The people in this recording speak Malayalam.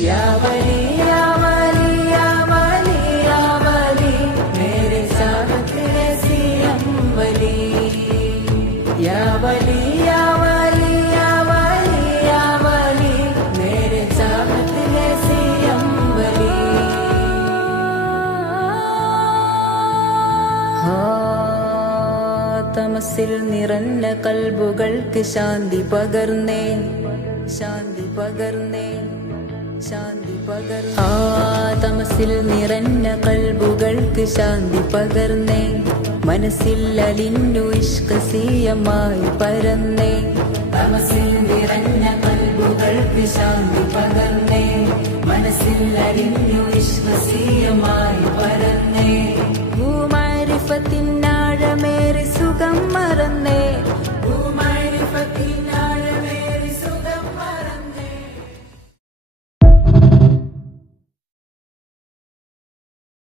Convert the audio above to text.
या वली या वली या वली या वली मेरे साथ ऐसी अम्बली या वली या वली या वली या वली मेरे साथ ऐसी अम्बली തമസിൽ നിറഞ്ഞ കൽബുകൾക്ക് ശാന്തി പകർന്നേ ശാന്തി പകർന്നേ ശാന്തി പകർന്നേ തമസിൽ നിറഞ്ഞ കൽബുകൾക്ക് ശാന്തി പകർന്നേ മനസ്സിൽ അലിഞ്ഞു ഇഷ്കസീയമായി പരന്നേ തമസിൽ നിറഞ്ഞ കൽബുകൾക്ക് ശാന്തി പകർന്നേ മനസ്സിൽ അലിഞ്ഞു